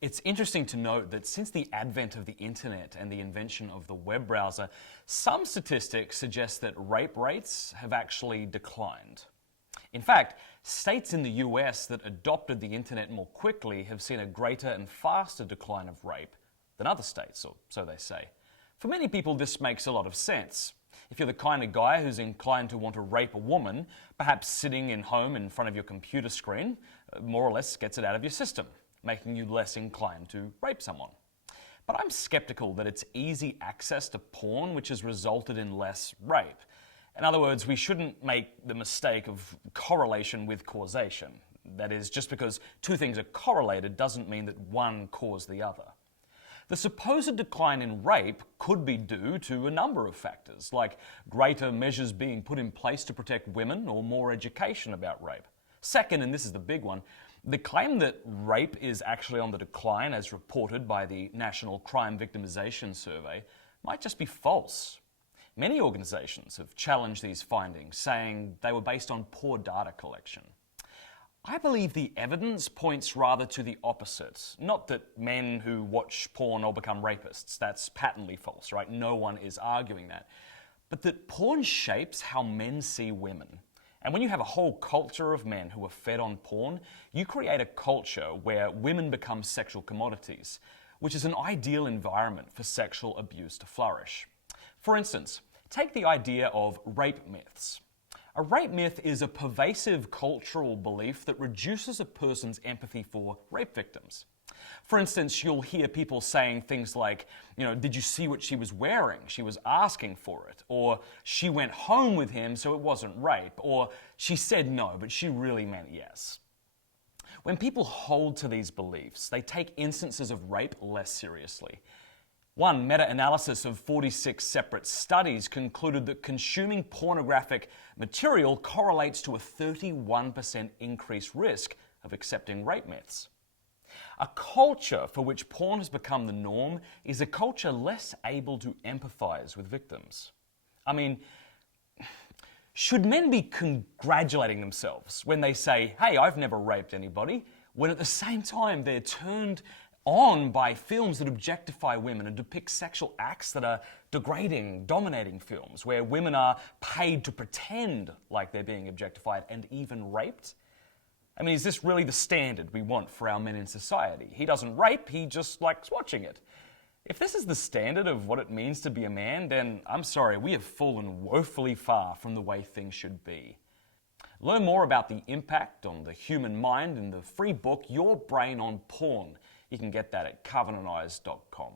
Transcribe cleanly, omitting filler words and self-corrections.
It's interesting to note that since the advent of the internet and the invention of the web browser, some statistics suggest that rape rates have actually declined. In fact, states in the US that adopted the internet more quickly have seen a greater and faster decline of rape than other states, or so they say. For many people, this makes a lot of sense. If you're the kind of guy who's inclined to want to rape a woman, perhaps sitting in home in front of your computer screen more or less gets it out of your system, making you less inclined to rape someone. But I'm skeptical that it's easy access to porn which has resulted in less rape. In other words, we shouldn't make the mistake of correlation with causation. That is, just because two things are correlated doesn't mean that one caused the other. The supposed decline in rape could be due to a number of factors, like greater measures being put in place to protect women or more education about rape. Second, and this is the big one, the claim that rape is actually on the decline as reported by the National Crime Victimization Survey might just be false. Many organisations have challenged these findings, saying they were based on poor data collection. I believe the evidence points rather to the opposite. Not that men who watch porn all become rapists. That's patently false, right? No one is arguing that. But that porn shapes how men see women. And when you have a whole culture of men who are fed on porn, you create a culture where women become sexual commodities, which is an ideal environment for sexual abuse to flourish. For instance, take the idea of rape myths. A rape myth is a pervasive cultural belief that reduces a person's empathy for rape victims. For instance, you'll hear people saying things like, did you see what she was wearing? She was asking for it. Or she went home with him, so it wasn't rape. Or she said no, but she really meant yes. When people hold to these beliefs, they take instances of rape less seriously. One meta-analysis of 46 separate studies concluded that consuming pornographic material correlates to a 31% increased risk of accepting rape myths. A culture for which porn has become the norm is a culture less able to empathise with victims. I mean, should men be congratulating themselves when they say, hey, I've never raped anybody, when at the same time they're turned on by films that objectify women and depict sexual acts that are degrading, dominating films, where women are paid to pretend like they're being objectified and even raped? I mean, is this really the standard we want for our men in society? He doesn't rape, he just likes watching it. If this is the standard of what it means to be a man, then I'm sorry, we have fallen woefully far from the way things should be. Learn more about the impact on the human mind in the free book, Your Brain on Porn. You can get that at covenanteyes.com.